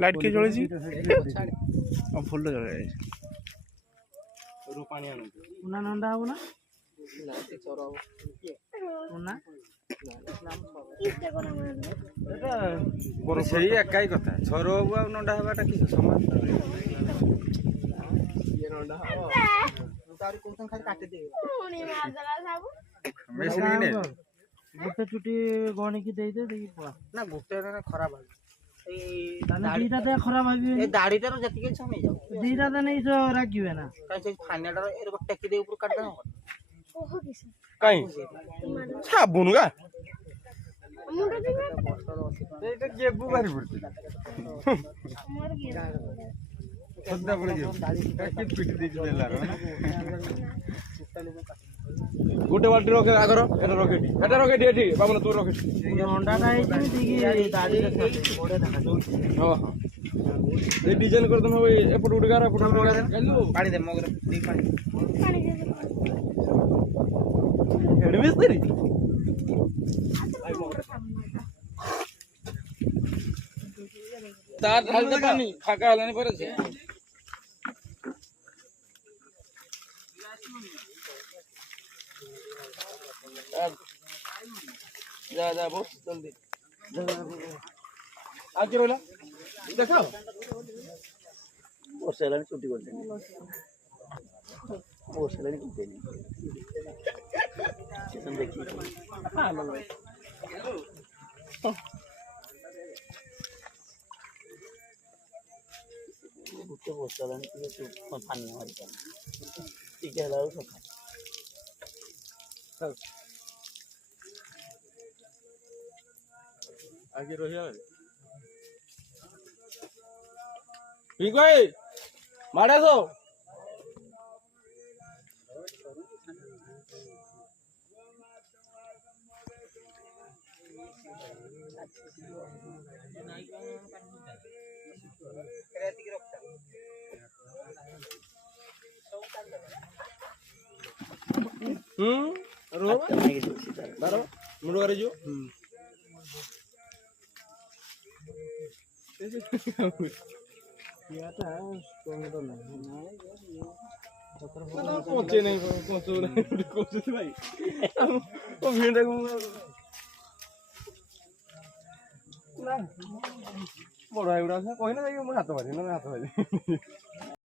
light के जळे जी अब full जळे रो पानी आनु उना नंदा हो ना लाइट चोरा हो उना এটা বড় সেই একাই কথা ছর হবু আর নন্ডা হবাটা কি সমান ইয়ে নন্ডা হবো তার কোন খালি কাটে দেবে উনি মাছলা সাবু মেশিন কিনে গোটে চুটি গଣି কি দেই দে দেখি পড়া না গোটে না খরাব হবে এই দাড়িটা দে খরাব হবে এই দাড়িটার যেতিকে সময় যাও দিটা দে নেই তো রাখিবে না কাই সেই ফাইনাটার এর টেকি দে উপর কাট দাও ওহ কিস কাই সাবুন গা এটা গেবু বাড়ি পড়ছে আমার কি সদ্দা পড়ে গেল কি পিটি দিতে দেলা গোটে বালটি রকে আগর এটা রকেট এটি বাবুনা তোর রকেট হন্ডাটা এইটি দিগি দাড়ি পড়ে দেখা যাচ্ছে হ্যাঁ হ্যাঁ এই ডিজাইন করে দেন হবে এপট উড়ে গারা এপট উড়ে গারা পানি দে মগরে দি পানি দে হেড মিস্ত্রি তার ঢালতে পানি ফাঁকা হলানি পড়েছে যা যা বস জলদি আর কি রইলা দেখাও বসে লানি ছুটি করতে বসে লানি ছুটি নেই সেখান দেখি হ্যাঁ ভালো বুঝতে বসে লানি কিছু পানি হওয়ার জন্য ঠিক আছে দাও সকাল आगे रोहिया ठीक है मारे सो रो बारो मुड़ो करे जो पहुंचे नहीं पहुंचो नहीं कोशिश भाई वो भिड़ बड़ा है उड़ा कोई ना हाथ बाजी ना हाथ बाजी